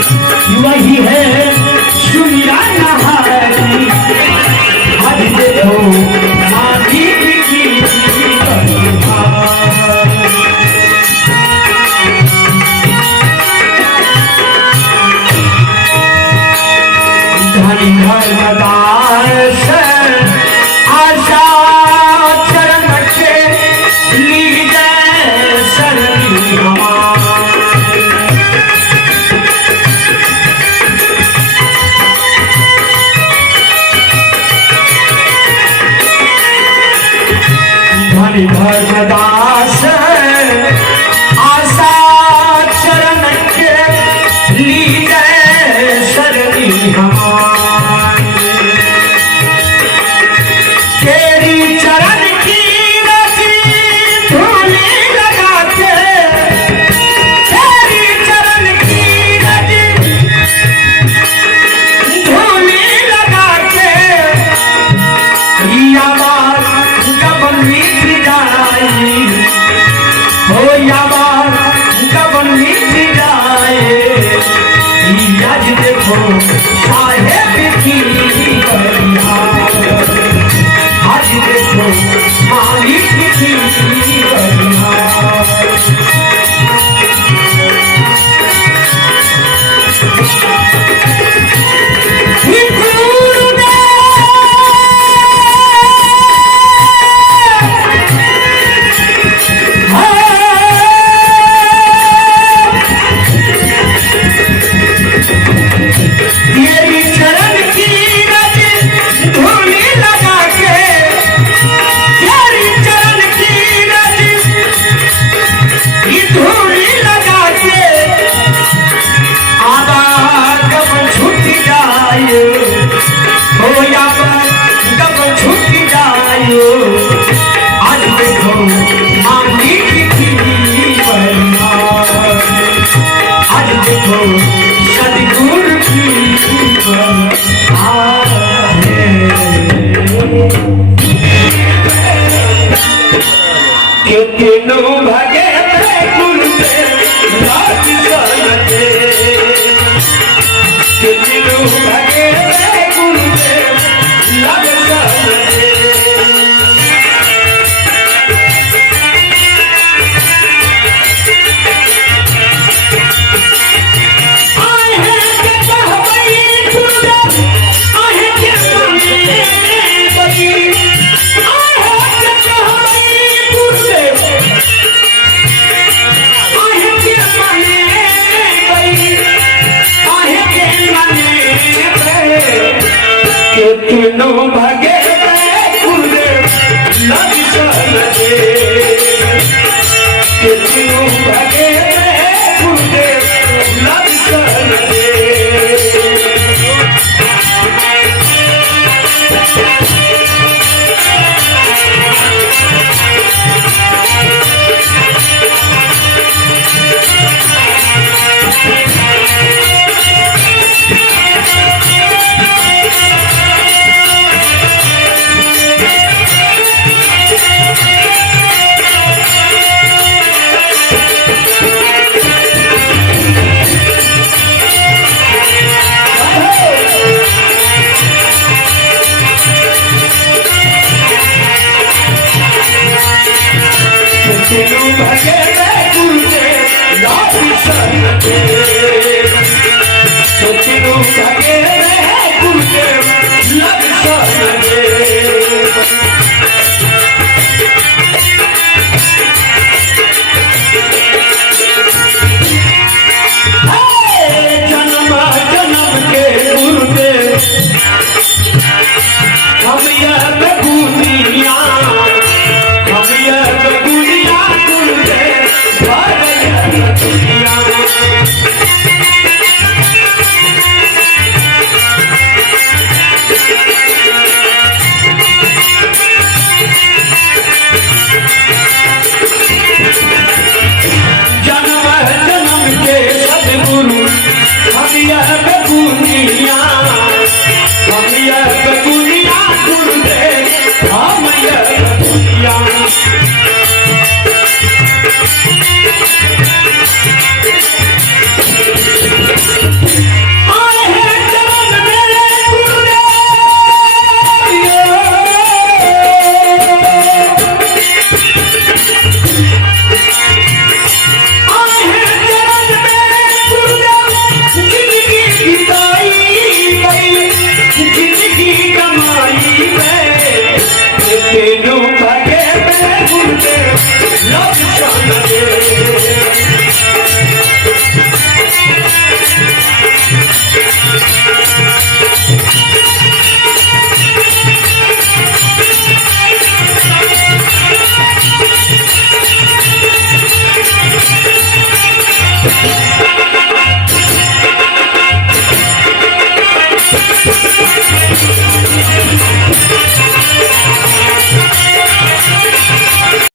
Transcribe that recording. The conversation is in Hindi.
वही है सुमिरा नहारी। आज देखो मालिक की धनी धर्मदास आशा चरण के लीजे शरणी धनी धर्मदास आशा चरण के लीजे शरणी तेरी चरण की रजी धूली लगा के, तेरी चरण की रजी धूली लगा के, याबार कबन मीठ जाए हो, याबार कबन मीठ जाए। आज देखो साहेब की बलिया, आज देखो मालिक की बलिया। तेरी चरण की रजी धूली लगा के, तेरी चरण की रजी धूली लगा के, आबाद कब छूट जाए हो, आबाद कब छूट जाए। आज देखो मालिक की बलिया, आज देखो सदगुरु की कितनों भगे गुरुदेव लाज सलते, कितनों भगे गुरुदेव लाज सलते। कितनों भगे गुरुदेव लाज सलते, कितनों भगे गुरुदेव लाज सलते। कितनों भगे गुरुदेव लाज सलते, कितनों भगे गुरुदेव लाज सलते। जन्म जन्म के गुरुदेव हम यह बगुनिया, हम यह बगुनिया गुरुदेव दुनिया। जन्म जन्म के सदगुरु हम यह बगुनिया,